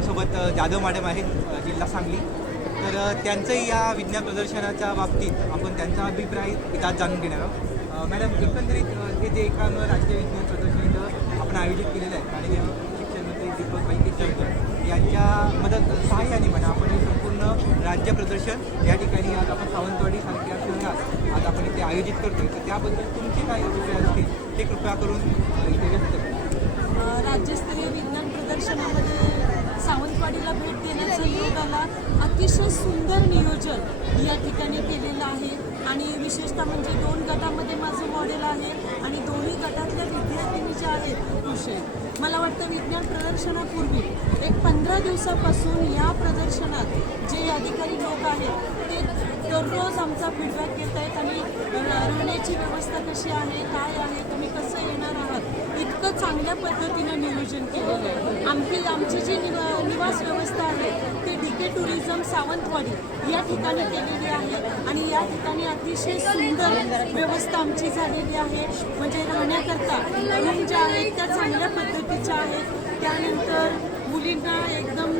माझ्यासोबत जाधव मॅडम आहेत जिल्हा सांगली. तर त्यांचंही या विज्ञान प्रदर्शनाच्या बाबतीत आपण त्यांचा अभिप्राय इथं जाणून घेणार आहोत. मॅडम एकंदरीत हे जे एका राज्य विज्ञान प्रदर्शन इथं आपण आयोजित केलेलं आहे आणि शिक्षण मंत्री दीपक वैद्यशंकर यांच्या मदत सहाय्याने म्हणा आपण हे संपूर्ण राज्य प्रदर्शन या ठिकाणी आज आपण सावंतवाडी सारख्या शहरात आज आपण इथे आयोजित करतोय. तर त्याबद्दल तुमचे काय अभिप्राय असतील ते कृपया करून इथे व्यक्त करा. राज्यस्तरीय विज्ञान प्रदर्शनामध्ये सावंतवाडीला भेट देण्याचं योग आला. अतिशय सुंदर नियोजन या ठिकाणी केलेलं आहे. आणि विशेषतः म्हणजे दोन गटामध्ये माझं मॉडेल आहे आणि दोन्ही गटातल्या विद्यार्थिनी ज्या आहेत विषय मला वाटतं विज्ञान प्रदर्शनापूर्वी एक पंधरा दिवसापासून या प्रदर्शनात जे अधिकारी लोक आहेत ते दररोज आमचा फीडबॅक घेत आहेत आणि र- राहण्याची व्यवस्था कशी आहे काय आहे तुम्ही कसं येणार आहात इतकं चांगल्या पद्धतीनं नियोजन केलेलं आहे. आमची आमची जी निवा निवास व्यवस्था आहे ती डी के टुरिझम सावंतवाडी या ठिकाणी केलेली आहे. आणि या ठिकाणी अतिशय सुंदर व्यवस्था आमची झालेली आहे. म्हणजे राहण्याकरता रूम ज्या आहेत त्या चांगल्या पद्धतीच्या आहेत. त्यानंतर मुलींना एकदम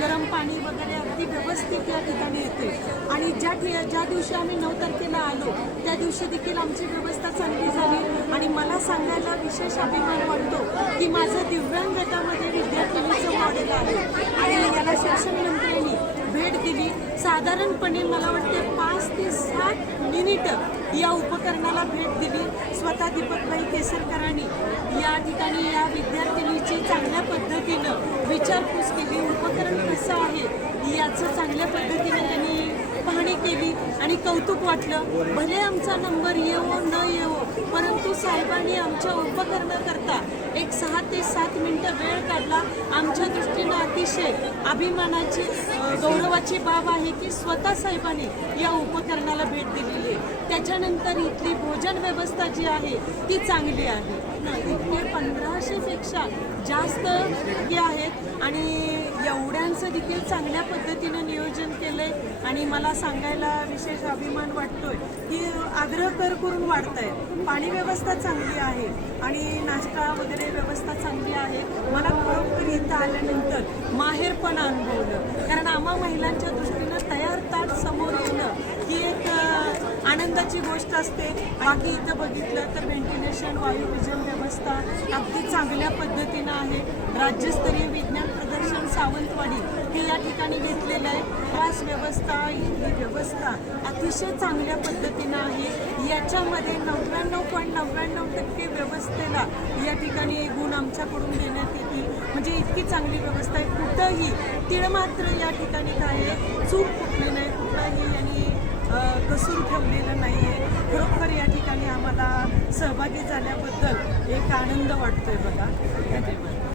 गरम पाणी वगैरे अगदी व्यवस्थित या ठिकाणी येते. आणि प्रक्रिया ज्या दिवशी आम्ही नऊ तारखेला आलो त्या दिवशी देखील आमची व्यवस्था चांगली झाली. आणि मला सांगायला विशेष अभिमान वाटतो की माझं दिव्यांग गटामध्ये विद्यार्थ्यांचं मॉडेल आहे. आणि याला शासन मंत्र्यांनी भेट दिली. साधारणपणे मला वाटते पाच ते सात मिनिटं या उपकरणाला भेट दिली. स्वतः दीपकबाई केसरकरांनी या ठिकाणी या विद्यार्थिनीची चांगल्या पद्धतीनं विचारपूस केली. उपकरण कसं आहे याचं चांगल्या पद्धतीनं त्यांनी पाहणी केली आणि कौतुक वाटलं. भले आमचा नंबर येवो न येवो परंतु साहेबांनी आमच्या उपकरणाकरता एक सहा ते सात मिनटं वेळ काढला. आमच्या दृष्टीनं अतिशय अभिमानाची गौरवाची बाब आहे की स्वतः साहेबांनी या उपकरणाला भेट दिलेली आहे. त्याच्यानंतर इथली भोजन व्यवस्था जी आहे ती चांगली आहे. ना, इथे पंधराशेपेक्षा जास्त हे आहेत आणि देखील चांगल्या पद्धतीनं नियोजन केलंय आणि मला सांगायला विशेष अभिमान वाटतोय. की आग्रह कर करून वाढत आहे पाणी व्यवस्था चांगली आहे आणि नाश्ता वगैरे व्यवस्था चांगली आहे. मला खरोखर इथं आल्यानंतर माहेर पण अनुभवलं. कारण आम्हा महिलांच्या दृष्टीनं तयार ताट समोर येणं ही एक आनंदाची गोष्ट असते. बाकी इथं बघितलं तर व्हेंटिलेशन वायुविजन व्यवस्था अगदी चांगल्या पद्धतीनं आहे. राज्यस्तरीय विज्ञान सावंतवाडी हे या ठिकाणी घेतलेलं आहे. वास व्यवस्था ही व्यवस्था अतिशय चांगल्या पद्धतीनं आहे. याच्यामध्ये नव्याण्णव पॉईंट नव्याण्णव टक्के व्यवस्थेला या ठिकाणी गुण आमच्याकडून देण्यात येतील. म्हणजे इतकी चांगली व्यवस्था आहे. कुठंही तिळ मात्र या ठिकाणी काय आहे चूक कुठली नाही कुठलाही आणि कसूर ठेवलेलं नाही आहे खरोखर या ठिकाणी आम्हाला सहभागी झाल्याबद्दल एक आनंद वाटतोय बघा. धन्यवाद.